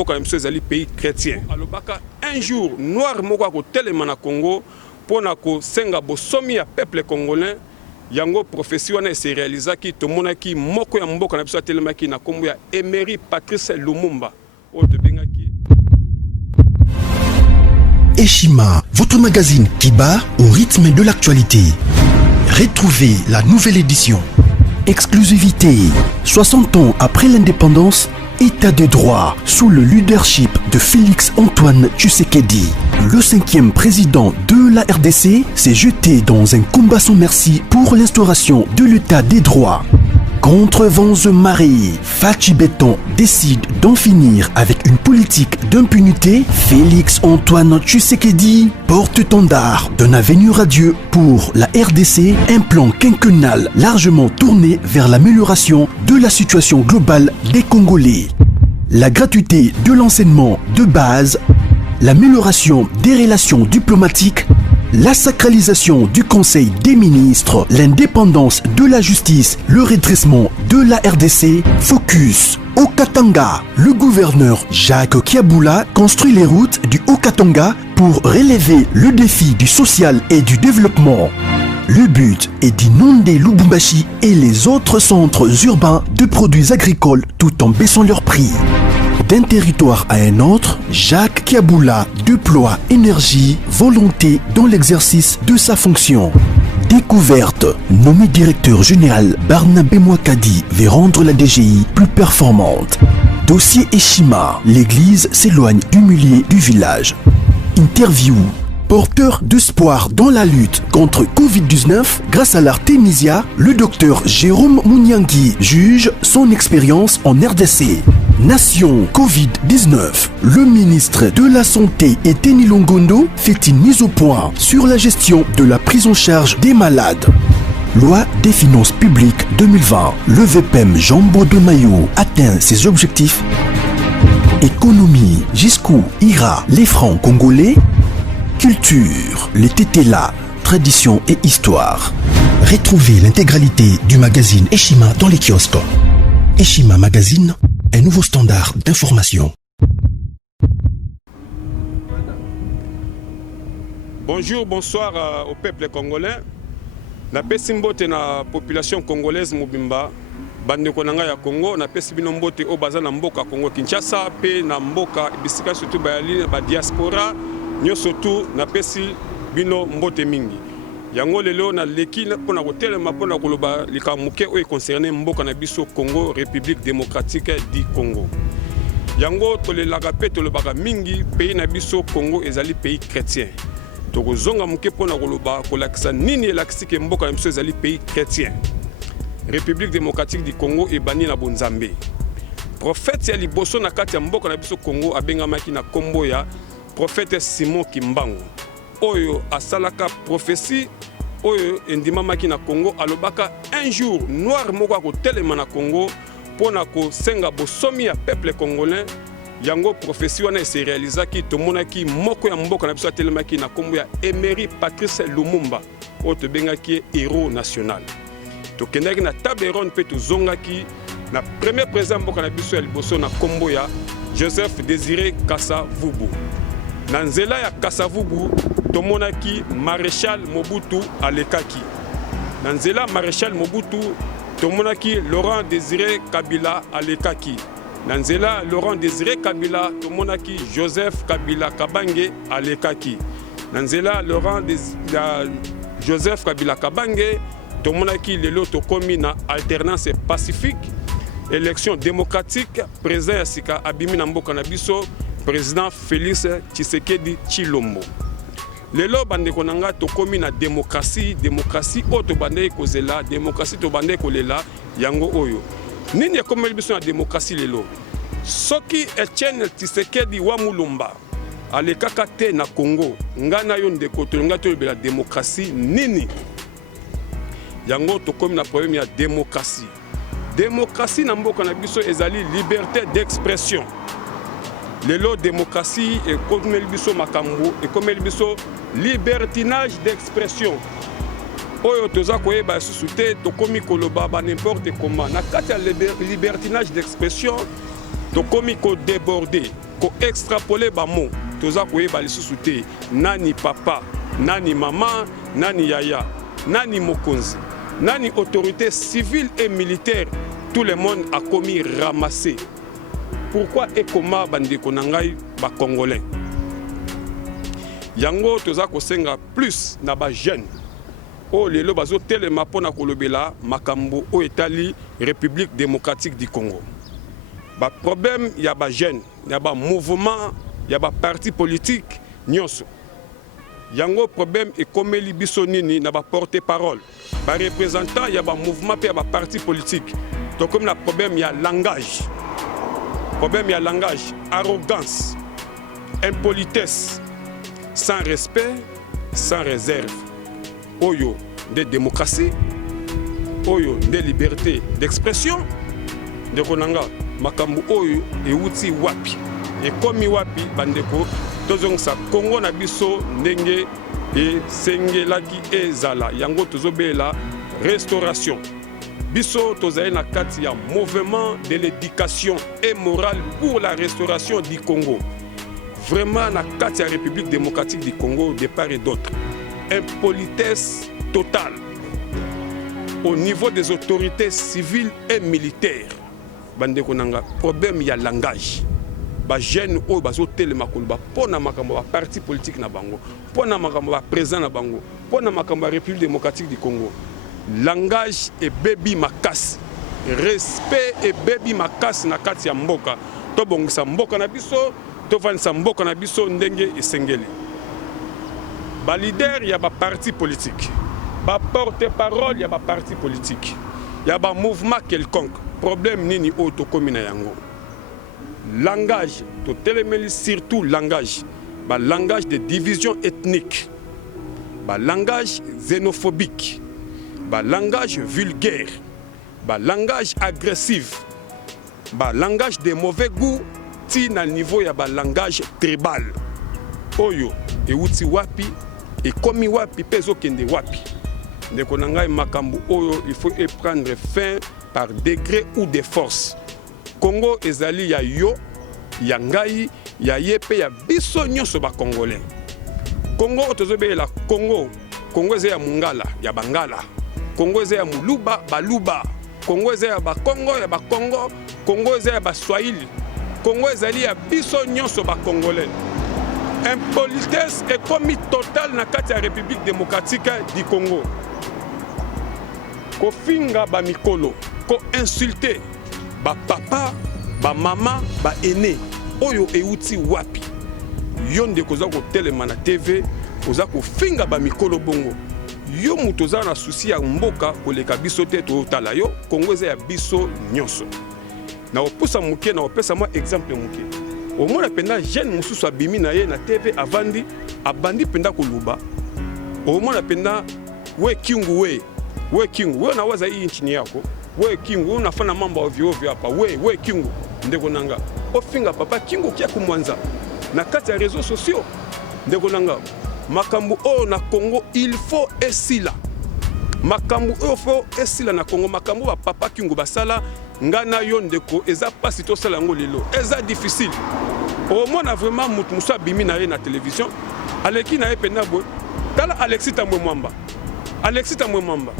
mboka na biso ezali pays chrétien. Alobaka un jour noir moko akotelema na Congo pona ko senga bosomi ya peuple congolais. Yango prophétie wana se réalisaki tomonaki moko ya mboka na biso atelemaki na kombo ya Emery Patrice Lumumba o de bengaki. Eshima, votre magazine qui bat au rythme de l'actualité. Retrouvez la nouvelle édition. Exclusivité. 60 ans après l'indépendance, État de droit sous le leadership de Félix Antoine Tshisekedi. Le 5e président de la RDC s'est jeté dans un combat sans merci pour l'instauration de l'État des droits. Contre vents et marées, Fachi Béton décide d'en finir avec une politique d'impunité. Félix Antoine Tshisekedi, porte-étendard d'un avenir radieux pour la RDC, un plan quinquennal largement tourné vers l'amélioration de la situation globale des Congolais. La gratuité de l'enseignement de base, l'amélioration des relations diplomatiques, la sacralisation du Conseil des ministres, l'indépendance de la justice, le redressement de la RDC, focus au Katanga. Le gouverneur Jacques Kiaboula construit les routes du Haut-Katanga pour relever le défi du social et du développement. Le but est d'inonder Lubumbashi et les autres centres urbains de produits agricoles tout en baissant leur prix. D'un territoire à un autre, Jacques Kiaboula déploie énergie, volonté dans l'exercice de sa fonction. Découverte, nommé directeur général, Barnabé Mouakadi veut rendre la DGI plus performante. Dossier Eshima, l'église s'éloigne du milieu du village. Interview. Porteur d'espoir dans la lutte contre Covid-19, grâce à l'Artemisia, le docteur Jérôme Mouniangui juge son expérience en RDC. Nation Covid-19. Le ministre de la Santé Eteni Longondo fait une mise au point sur la gestion de la prise en charge des malades. Loi des finances publiques 2020. Le VPM Jambo de Mayo atteint ses objectifs. Économie. Jusqu'où ira les francs congolais? Culture, les tétélas, tradition et histoire. Retrouvez l'intégralité du magazine Eshima dans les kiosques. Eshima Magazine, un nouveau standard d'information. Bonjour, bonsoir au peuple congolais. Na pesi mbote na population congolaise mobimba. Bande konanga ya Congo, na pesi bino mbote o baza na mboka Congo Kinshasa pe na mboka bisika surtout ba diaspora. Nyo surtout na pesi bino mbote mingi. Yango lelo na leki pona kotelema pona koloba likamuke o concerné mboka na biso Congo République démocratique du Congo. Yango tolelaka pe tolobaka mingi pays na biso Congo ezali pays chrétien. Tokozonga muke pona koloba kolakisa nini elakisike mboka na biso ezali pays chrétien. République démocratique du Congo ebani na bonzambe. Prophète ya liboso na kati ya mboka na biso Congo abengamaki na kombo ya prophète Simon Kimbangu. Oyo asalaka prophétie oyo endimamaki na Congo alobaka un jour noir moko akotelema na Congo pona ko senga bosomi ya peuple congolais. Yango prophétie wana se réalisaki tomonaki moko ya mboka na biso atelemaki na kombo ya Emery Patrice Lumumba oyo tobengaki héros national. Tokendaki na table ronde pe tozongaki na premier président mboka na biso ya liboso na kombo ya Joseph Désiré Kassavubu. Na nzela ya Kassavubu tomonaki Maréchal Mobutu alekaki. Na nzela Maréchal Mobutu tomonaki Laurent Désiré Kabila alekaki. Na nzela Laurent Désiré Kabila tomonaki Joseph Kabila Kabange alekaki. Na nzela Joseph Kabila Kabange tomonaki lelo tokomi na alternance pacifique, élection démocratique, président ya sika abimi na mboka na biso président Félix Tshisekedi Tshilombo. Lelo bande konanga tokomi na démocratie o to bande kozela démocratie to bande kolela yango oyo. Nini ekomeli biso na démocratie lelo? Soki Etienne Tshisekedi wa Mulumba alekaka te na Congo, ngana yo ndeko tolonga to la démocratie nini? Yango tokomi na problème ya démocratie. Démocratie na mboka na biso ezali liberté d'expression. Lelo démocratie et comme biso makambo et comme biso libertinage d'expression. Oyo toza koyeba susute tokomi koloba ba n'importe comment. Na kati ya libertinage d'expression tokomi ko déborder. ko extrapoler ba mot toza koyeba lisusu te nani papa nani mama nani yaya nani mokonzi nani autorité civile et militaire. Tout le monde a commis ramasser. Pourquoi ekoma bandeko na ngai ba congolais yango toza kosenga plus na ba jeune o lelo bazo telema pona kolobela makambo o etali République démocratique du Congo. Ba problème ya ba jeune ya ba mouvement ya ba parti politique nyonso yango problème ekomeli biso nini na ba porte-parole ba représentant ya ba mouvement pe ya ba parti politique. Donc comme na problème ya langage. Problème ya langage, arrogance, impolitesse, sans respect, sans réserve. Oyo de démocratie, oyo de liberté d'expression, de konanga makambu oyo euti wapi. Et comme wapi bandeko tozong sa Congo na biso ndenge e sengelaki ezala yango tozobela restauration. Biso tozaye na kati ya mouvement de l'éducation et morale pour la restauration du Congo. Vraiment na kati ya République démocratique du Congo de part et d'autre. Impolitesse totale au niveau des autorités civiles et militaires. Bande konanga problème ya langage. Ba jeune o bazo telema koloba pona makambo ba parti politique na bango, pona makambo ba président na bango, pona makambo ba République démocratique du Congo. Langage et baby makas, respect et baby makas na kati ya mboka. To bongisa mboka na biso, to vanisa mboka na biso ndenge esengeli. Ba leader ya ba parti politique, ba porte-parole ya ba parti politique, ya ba mouvement quelconque. Problème nini o to komina yango. Langage, to telemeli surtout langage, ba langage de division ethnique, ba langage xénophobique. Ba langage vulgaire, ba langage agressif, ba langage de mauvais goût, ti na niveau ya ba langage tribal. Oyo e uti wapi e komi wapi pezo kende wapi. Ndeko na ngai makambo oyo il faut y prendre fin par degré ou de force. Congo ezali ya yo, ya ngai, ya yepe ya biso nyonso ba congolais. Congo tozobe la Congo, Congo ezali ya mungala, ya bangala. Congo eza ya muluba, baluba. Congo eza ya bakongo, ya bakongo. Congo eza ya baswahili. Congo ezali ya biso nyonso ba congolais. Impolitesse et commis total na kati ya République démocratique du Congo. Ko finga ba mikolo, ko insulter ba papa, ba mama, ba aîné. Oyo euti wapi. Yonde koza ko telema na TV, koza ko finga ba mikolo bongo. Yo mutoza na souci ya mboka koleka biso te to tala yo Congo eza ya biso nyonso. Na oposa muke na opesa moi exemple muke. Au moins penda jeune mususu abimi na ye na TV avandi abandi penda koluba. Au moins penda we kingu we na waza hii nchini yako. We kingu unafanya mambo ovyo ovyo hapa. We kingu ndeko nanga. Ofinga papa kingu kia kumwanza. Na kati ya réseaux sociaux ndeko nanga. Makambu o na Congo il faut esila. Makambu o faut esila na Congo makambu ba papa kingu basala ngana yo ndeko eza pasi to sala ngo lelo. Eza difficile. Au moins na vraiment mutu musa bimi na ye na télévision. Aleki na ye pena bo. Tala Alexis Tambwe Mwamba. Alexis Tambwe Mwamba.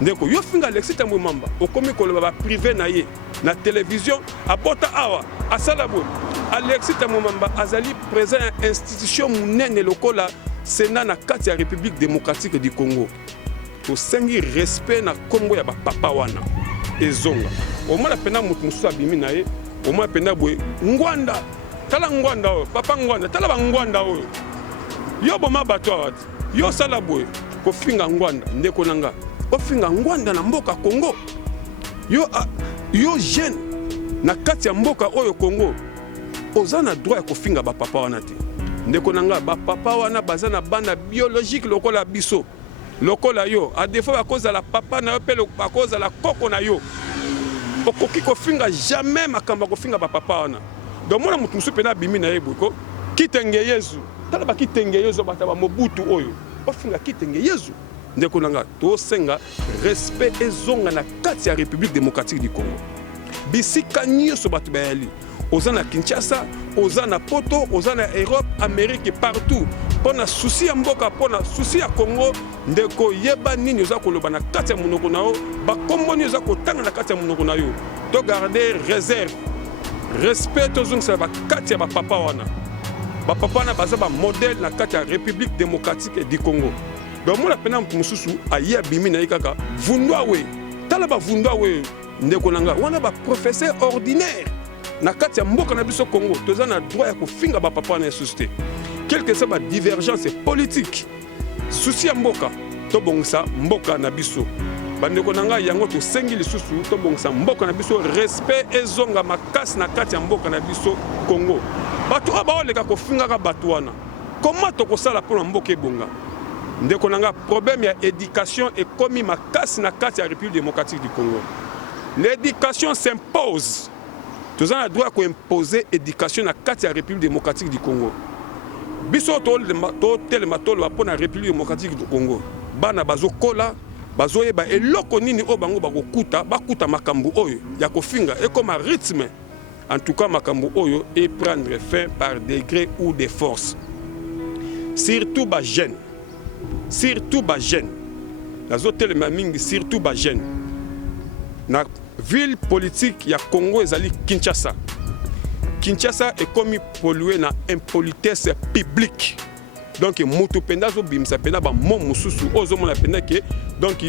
Ndeko yo finga Alexis Tambwe Mwamba. Okomi koloba ba privé na ye na télévision abota awa asala bo. Alexis Tambwe Mwamba azali présent institution munene lokola Sénat na kati ya République démocratique du Congo. To sengi respect na kombo ya ba papa wana. Ezonga. Au moins la pena mutu musu abimi na ye, au moins pena boye ngwanda. Tala ngwanda o, papa ngwanda, tala ba ngwanda o. Yo boma bato awati. Yo sala boye ko finga ngwanda ndeko nanga. Ko finga ngwanda na mboka Congo. Yo jeune na kati ya mboka oyo Congo. Ozana droit ya ko finga ba papa wana te. Ndeko nanga ba papa wana bazana banda biologique lokola biso lokola yo a défaut à cause de la papa na yo pe à cause de la koko na yo okoki ko finga jamais makamba ko finga ba papa wana donc mona mutu musu pena bimi na yeboko kitenge Yesu tala ba kitenge Yesu bataba Mobutu oyo o finga kitenge Yesu ndeko nanga to senga respect ezonga na kati ya République démocratique du Congo bisika nyonso batu bayali oza na Kinshasa, oza na Poto, oza na Europe, Amérique et partout. Pour na souci ya mboka, pour na souci ya Congo, ndeko yeba nini oza koloba na kati ya monoko na yo, ba kombo ni oza kotanga na kati ya monoko na yo. To garder réserve, respect tozongisa ba kati ya ba papa wana. Ba papa wana baza ba modèle na kati ya République démocratique du Congo. Donc moi la pena mususu aye bimi na ikaka vundwa we. Tala ba vundwa we ndeko nanga wana ba professeur ordinaire. Na kati ya mboka na biso Congo, toza na droit ya kofinga ba papa na société. Quelle que soit ma divergence politique, souci ya mboka, to bongisa mboka na biso. Bandeko nanga yango to sengi lisusu to bongisa mboka na biso respect ezonga makasi na kati ya mboka na biso Congo. Bato aba oleka kofinga ka bato wana. Comment to kosala pour mboka ebonga? Ndeko nanga problème ya éducation et komi makasi na kati ya République démocratique du Congo. L'éducation s'impose. Nous avons le droit d'imposer l'éducation dans la République démocratique du Congo. Biso tel matol pour la République démocratique du Congo. Bana bazo kola, bazo yeba eloko nini o bango bakokuta, bakuta makambu oyo ya kofinga et comme un rythme. En tout cas makambu oyo et prendre fin par degré ou de force. Surtout ba jeune. Surtout ba jeune. La zotel mamingi surtout ba jeune. Na ville politique ya Congo ezali Kinshasa. Kinshasa est comme pollué na impolitesse publique. Donc mutu penda zo bimisa penda ba mon mususu ozo mona penda ke donc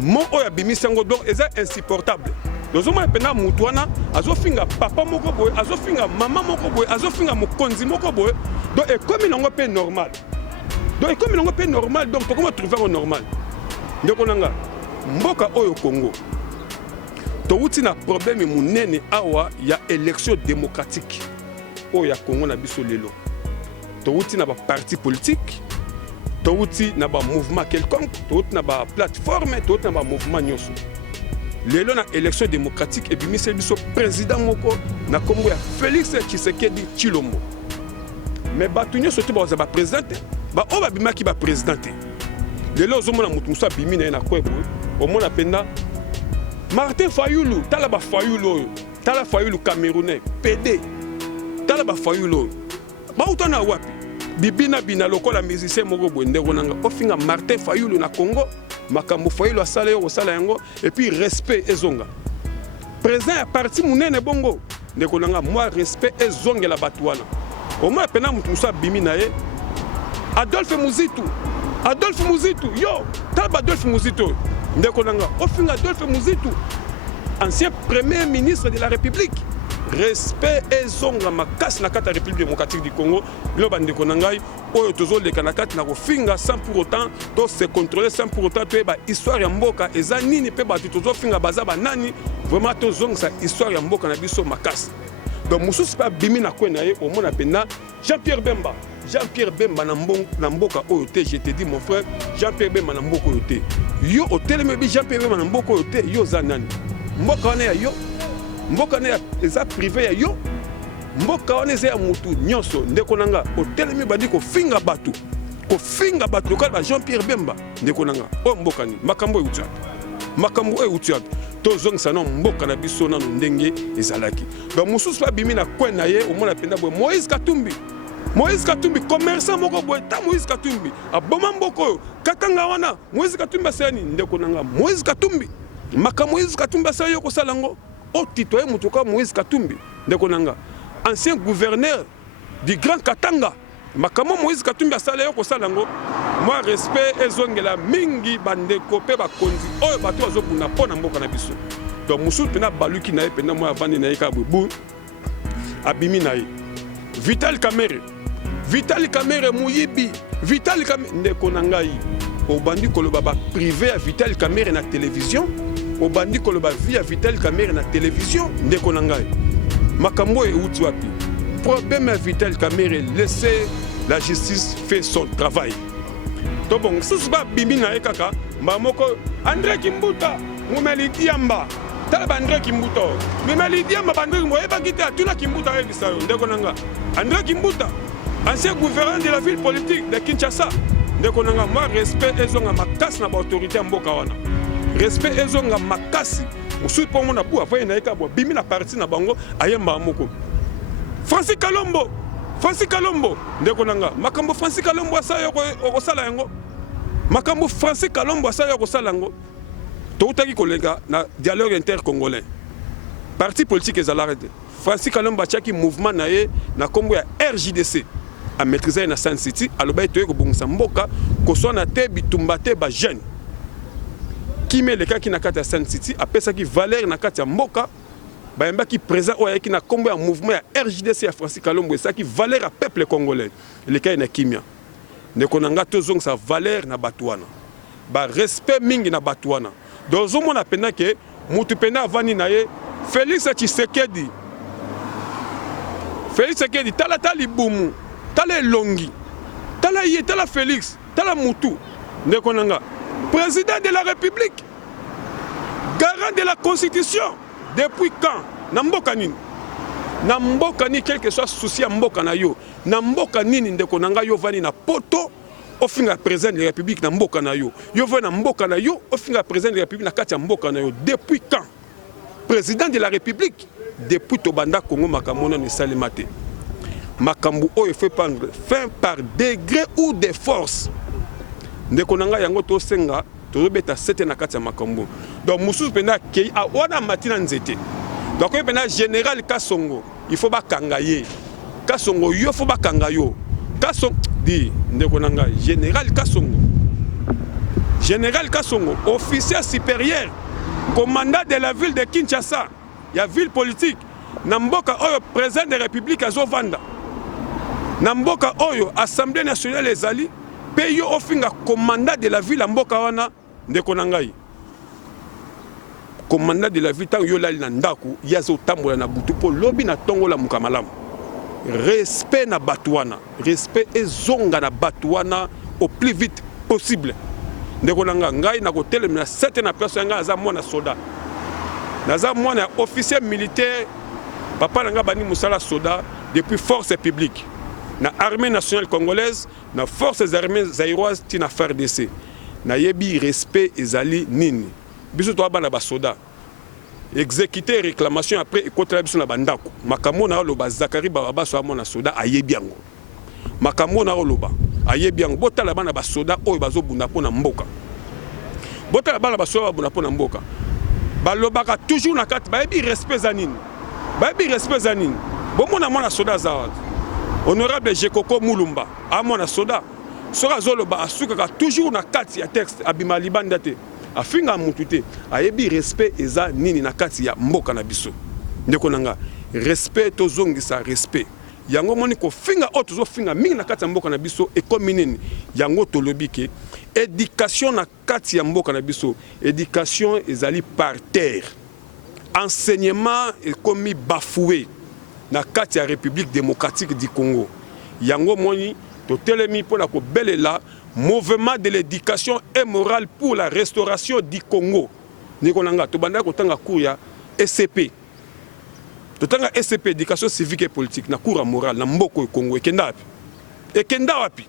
mon oya bimisa ngo donc eza insupportable. Ozo mona penda mutu wana azo finga papa moko boy, azo finga mama moko boy, azo finga mokonzi moko boy. Donc et comme il pe normal. Donc comme il pe normal donc comment trouver au normal. Ndeko nanga mboka oyo Congo. Touti na problème munene awa ya élection démocratique o ya Congo na biso lelo. Touti na ba parti politique, touti na ba mouvement quelconque, touti na ba plateforme, touti na ba mouvement nyoso. Lelo na élection démocratique et bimi biso président moko na Congo ya Félix Tshisekedi Tshilombo. Mais batu nyoso to ba ba président, ba o ba bima ki ba président. Lelo zo mona mutu musa bimi na kwebo, o mona penda Martin Fayulu, Talaba Fayulu, Tala Fayulu Camerounais, PD, Talaba Fayulu. Bautana wapi? Bibina bina lokola musicien moko bwende ronanga. Ofinga Martin Fayulu na Congo, makambo Fayulu asala yo osala yango et puis respect ezonga. Président ya parti munene bongo, ndeko nanga moi respect ezonga la batwana. Au moins pena mutusa bimi na ye. Adolphe Muzitu, yo, Talaba Adolphe Muzitu. Ndeko nanga ofinga Adolphe Muzitu, ancien premier ministre de la République. Respect ezonga makasi na kata République démocratique du Congo. Bilo bandeko nangai oyo tozo leka na kati na kofinga sans pour autant to se contrôler sans pour autant to ba histoire ya mboka eza nini pe ba tozo finga baza ba nani vraiment to zonga sa histoire ya mboka na biso makasi. Donc mususu pa bimi na kwena ye au mona pena Jean-Pierre Bemba na mboka oyo te, je te dis mon frère Jean-Pierre Bemba na mboka oyo te. Yo hotel bi Jean-Pierre Bemba na mboka oyo te, yo za nani? Mboka wana ya yo. Mboka wana eza privé ya yo. Mboka wana eza ya mutu nyonso ndeko nanga hotel mi badi ko finga batu. Ko finga batu lokal ba Jean-Pierre Bemba ndeko nanga. O mboka ni makambo eutia. Makambo eutia. To zong sana mboka na biso na ndenge ezalaki. Donc mususu pa bimi na kwena ye o mona penda boy Moïse Katumbi commerçant moko boy ta Moïse Katumbi aboma mboko katanga wana Moïse Katumbi asani ndeko nanga Moïse Katumbi maka Moïse Katumbi asali yo kosala ngo o titoye mutuka Moïse Katumbi ndeko nanga ancien gouverneur du Grand Katanga makamo Moïse Katumbi asali yo kosala ngo moi respect ezongela mingi bandeko pe bakonzi oyo bato bazobuna pona mboka na biso. Donc mususu pena baluki na ye pena moi avandi na ye ka bubu abimi na ye Vital Kamerhe muyibi Vital Kamerhe ndeko nangai obandi koloba ba privé ya Vital Kamerhe na télévision obandi koloba vie ya Vital Kamerhe na télévision ndeko nangai makambo euti wapi problème ya Vital Kamerhe laisser la justice fait son travail. To bon susu ba bimi na ye kaka mbamoko André Kimbuta mumeli diamba tala André Kimbuta mumeli diamba bandwe moyeba kita tuna Kimbuta yebisa yo ndeko nanga André Kimbuta ancien gouverneur de la ville politique de Kinshasa ndeko nanga moi respect ezonga makasi na ba autorité mboka wana respect ezonga makasi mosusu mpo mona bu avoye na yeka bo bimi na parti na bango ayemba moko Francis Kalombo ndeko nanga makambo Francis Kalombo asa yo okosala yango makambo Francis Kalombo asa yo okosala yango toutaki kolega na dialogue intercongolais parti politique ezalaka te Francis Kalombo atiaki mouvement na ye na kombo ya RJDC a maîtriser na Sun City aloba etoye kobongisa mboka koswana te bitumba te ba jeune kime lekaki na kati ya Sun City apesaki valeur na kati ya mboka bayembaki présent oyo ayaki na kombo ya mouvement ya RJDC ya Francis Kalombo esaki valeur à peuple congolais lekai na kimia ndeko na nga tozongisa valeur na bato wana ba respect mingi na bato wana dozomona pena ke mutu pena avani na ye Félix Tshisekedi tala libumu tala elongi tala ye tala Félix tala mutu ndeko na nga président de la République garant de la Constitution depuis quand na mboka nini quel que soit souci ya mboka na yo na mboka nini ndeko na nga yo vani na poto ofinga président de la République na mboka na yo vani na mboka na yo ofinga président de la République na kati ya mboka na yo depuis quand président de la République depuis tobanda Congo makamono ne salimate makambu oyo fait prendre fin par degré ou de force ndeko na nga yango to senga tozobeta sete na kati ya makambo donc mususu pena kei a wana matina nzete donc pena général Kasongo il faut bakanga ye Kasongo yo faut bakanga yo Kasongo di ndeko na nga général Kasongo officier supérieur commandant de la ville de Kinshasa ya ville politique na mboka oyo président de la République azovanda na mboka oyo assemblée nationale ezali pe yo ofinga commandant de la ville ya mboka wana ndeko na ngai commandant de la ville tango yo lali na ndako yazo tambola na butu po lobi na tongola mukamalamu respect na bato wana respect ezonga na bato wana au plus vite possible ndeko na ngai na kotelema na certaine personne nga aza mwana soda naza mwana officier militaire papa na nga bani musala soda depuis force publique na armée nationale congolaise na forces armées zaïroises tina FARDC na yebi respect ezali nini biso to bana ba soda exécuter réclamation après ekotela biso na bandako makambo na loba Zakari baba so amona soda ayebi yango makambo na loba ayebi yango botala bana ba soda oyo bazobunda pona mboka botala bana ba soda babunda pona mboka balobaka toujours na kati bayebi respect za nini bomona mwana soda za honorable Jekoko Mulumba amona soda soka zoloba asukaka toujours na kati ya texte abima libanda te afinga mutu te ayebi respect eza nini na kati ya mboka na biso ndeko nanga respect tozongisa respect yango moni ko finga oto zo finga mingi na kati ya mboka na biso ekomi nini yango tolobi ke éducation na kati ya mboka na biso éducation ezali par terre enseignement ekomi bafoué na kati ya République démocratique du Congo yango moni totelemi pona ko belela mouvement de l'éducation et morale pour la restauration du Congo nikonanga to banda ko tanga cours ya SCP to tanga SCP éducation civique et politique na cours morale na mboko Congo ekenda wapi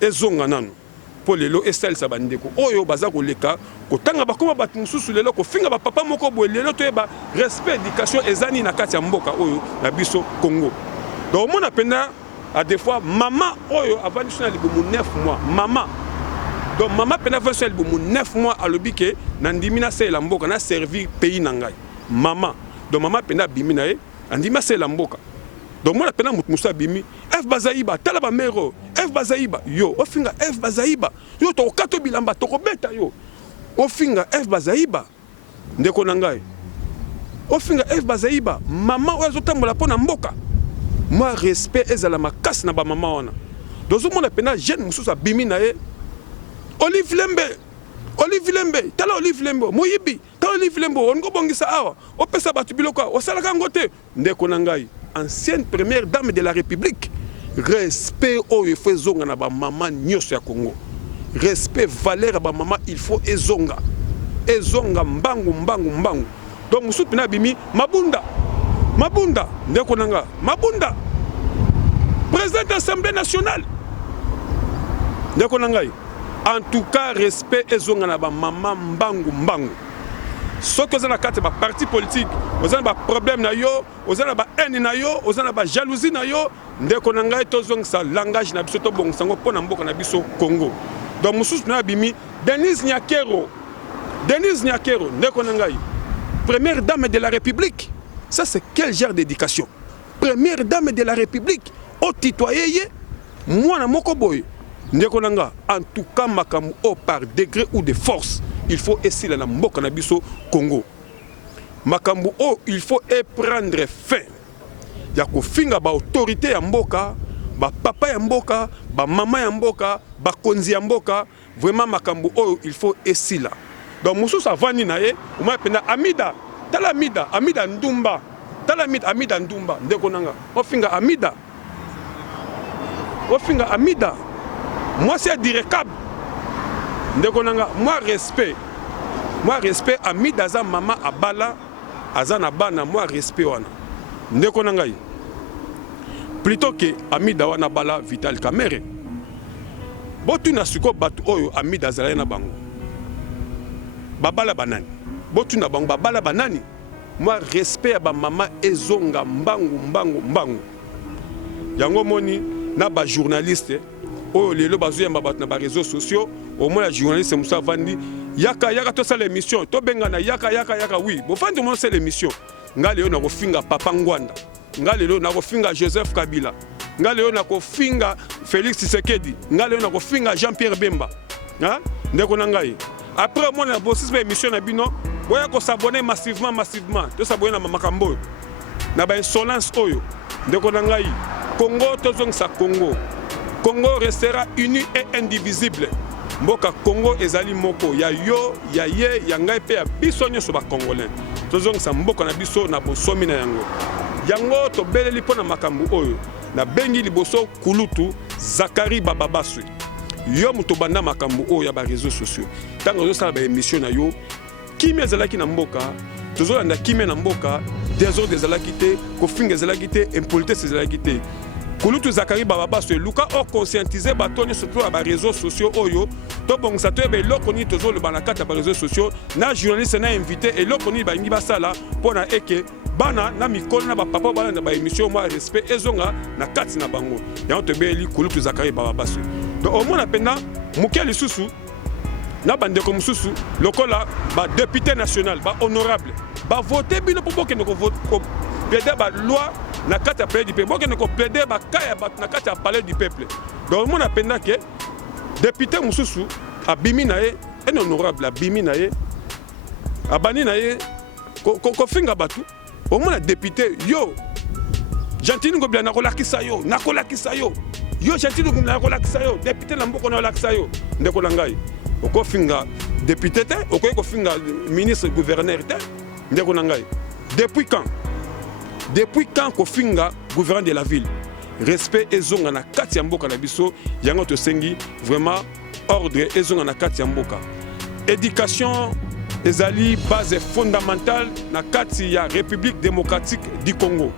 ezonga nanu po lelo esel sabandeko oyo baza ko leka ko tanga bakoma batu mususu lelo ko finga ba papa moko boye lelo to eba respect éducation ezani na kati ya mboka oyo na biso Congo donc mona penda à des fois maman oyo avant de libumu 9 mois maman donc maman pena va libumu 9 mois à lobike nandimina se la mboka na servir pays nangai maman donc maman pena bimina e andima se la mboka donc moi pena musa bimi F Bazaiba tala ba mero F Bazaiba yo ofinga F Bazaiba yo to kato bilamba to kobeta yo ofinga F Bazaiba ndeko nangai ofinga F Bazaiba maman oyo zotambola pona mboka moi respect ezala makasi na ba maman wana dozo mona pena jeune mususa bimi na ye Olive Lembe tala Olive Lembe moyibi tala Olive Lembe ongo bongisa awa opesa batu biloko osalaka ngote ndeko na ngai ancienne première dame de la République respect oyo faut zonga na ba maman nyoso ya Congo respect valeur ba maman il faut ezonga mbangu donc mususu pena bimi Mabunda ndeko nanga Mabunda président de l'Assemblée nationale ndeko nanga en tout cas respect ezonga na ba maman mbangu Ce que vous avez un parti politique, vous avez un problème, vous avez un haine, vous avez une jalousie, vous avez un langage pour le Congo. Donc, nous avons Denise Nyakero, première dame de la République. Ça, c'est quel genre d'éducation? Première dame de la République, au citoyen, moi, en tout cas, par degré ou de force, il faut essayer la mboka na biso Congo. Makambu o il faut prendre fin. Ya ko finga ba autorité ya mboka, ba papa ya mboka, ba mama ya mboka, ba konzi ya mboka, vraiment makambu o il faut essayer là. Donc musu sa vani na ye, o ma pena Amida, tala Amida Ndumba. Tala Amida Ndumba, ndeko nanga. O finga Amida. Moi c'est direcable. Moi respect Amida za mama abala azana bana moi respect wana. Ndeko nanga yi. Plutôt que Amida wana bala Vital Kamerhe. Botu na suko batu oyo Amida zala na bango. Babala banani. Botu na bango babala banani. Moi respect ba mama ezonga mbangu. Yango moni na ba journaliste oyo lelo bazoyamba bato na ba réseaux sociaux. Au moins, la journaliste Moussa Vandi, yaka to ça l'émission, to bengana yaka oui. Bon fin du monde c'est l'émission. Ngaleo na kofinga Papa Ngwanda. Ngaleo na kofinga Joseph Kabila. Ngaleo na kofinga Félix Tshisekedi. Ngaleo na kofinga Jean-Pierre Bemba. Hein? Ndeko nangai. Après moi na bossis émission na bino, boya ko s'abonner massivement. To s'abonner na makambo. Na ba insolence oyo. Ndeko nangai. Congo tozong sa Congo. Congo restera uni et indivisible. Mboka Congo ezali moko ya yo ya ye ya ngai pe ya biso nyoso ba congolais tozong sa mboka na biso na bosomi na yango to beleli pona makambu oyo na bengi liboso kulutu Zakari Bababaswe yo muto banda makambu oyo ya ba réseaux sociaux tango zo sala ba émission na yo kimia ezalaki na mboka tozolanda kimia na mboka désordre ezalaki te kofinga ezalaki te impolitesse ezalaki te Kulutu Zakari Bababaswe luka o conscientiser batoni surtout à ba réseaux sociaux oyo to bongisa to be lokoni tozo le banakata ba réseaux sociaux na journaliste na invité et lokoni ba ngi basala pona eke bana na mikolo na ba papa bana na ba émission moi respect ezonga na kati na bango ya to be li Kulutu Zakari Bababaswe donc au moins apena mukeli susu na bande comme susu lokola ba député national ba honorable ba voter bino pour que nous vote plaider ba loi na kati ya palais du peuple. Moi, je ne plaider ba kaya na kati ya palais du peuple. Donc, mon appenda que député Moussoussou a bimi nae, un honorable a bimi nae, a bani nae, ko finga batu. Au moins, député yo, gentili ngobla na kolakisa yo, yo gentili ngobla na kolakisa yo, député na mboko na kolakisa yo, ndeko langai. Oko finga député te, oko finga ministre gouverneur te, ndeko langai. Depuis quand Kofinga, gouverneur de la ville, respect ezonga na kati ya mboka na biso, yango to sengi vraiment ordre ezonga na kati ya mboka. Éducation ezali base fondamentale na kati ya République démocratique du Congo.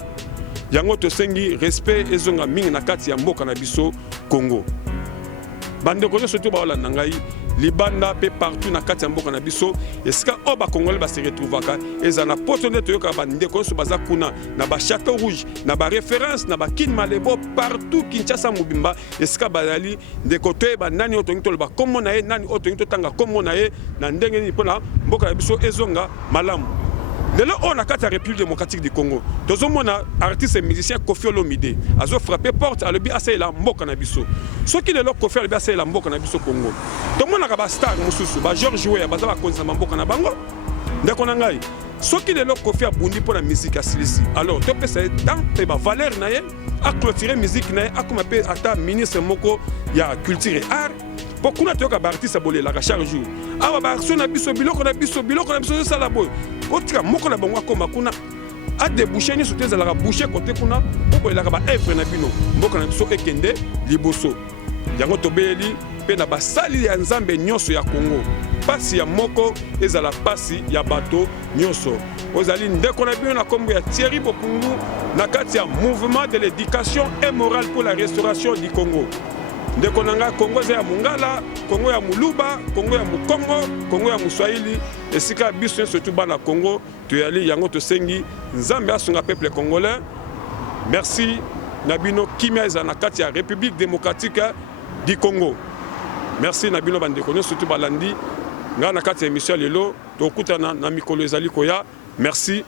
Yango to sengi respect ezonga mingi na kati ya mboka na biso Congo. Bande ko surtout ba wala nangai libanda pe partout na kati ya mboka na biso esika o ba congolais ba se retrouvaka ezana poto ndeto yoka bande ko so baza kuna na ba château rouge na ba référence na ba kin malebo partout Kinshasa mobimba esika bazali ndeko to ba nani oto ngito ba komo na ye nani oto ngito tanga komo na ye na ndenge ni pona mboka na biso ezonga malamu. Lelo on a kati ya République démocratique du Congo. Tozo mona artiste et musicien Koffi Olomide azo frappé porte à lebi asa la mboka na biso. Ce qui lelo Koffi lebi asa la mboka na biso Congo. To mona ka ba star mususu ba George Weah ba za ba konza mboka na bango. Ndeko na ngai. Ce qui lelo Koffi abundi pour la musique asilisi. Alors to pesa dans pe ba valeur na ye a clôturer musique na ye a kuma pe ata ministre moko ya culture et art. Beaucoup na toka ba artiste bolé la chaque jour. Awa ba action na biso biloko na biso sala boy. Otika moko na bango akoma kuna a déboucher ni soutez la boucher côté kuna pour la ba œuvre na bino mboka na biso ekende liboso yango tobeli pe na basali ya nzambe nyonso ya Congo pasi ya moko ezala pasi ya bato nyonso ozali ndeko na bino na kombo ya Thierry Bopungu na kati ya mouvement de l'éducation et morale pour la restauration du Congo ndeko na nga Congo eza ya Mongala, Congo ya Muluba, Congo ya Mukongo, Congo ya Muswahili, esika biso surtout bana Congo toyali yango tosengi nzambe asunga peuple congolais. Merci Nabino kimia eza na kati ya République démocratique du Congo. Merci Nabino bandeko surtout balandi nga na kati ya émission lelo tokutana na mikolo ezali koya. Merci.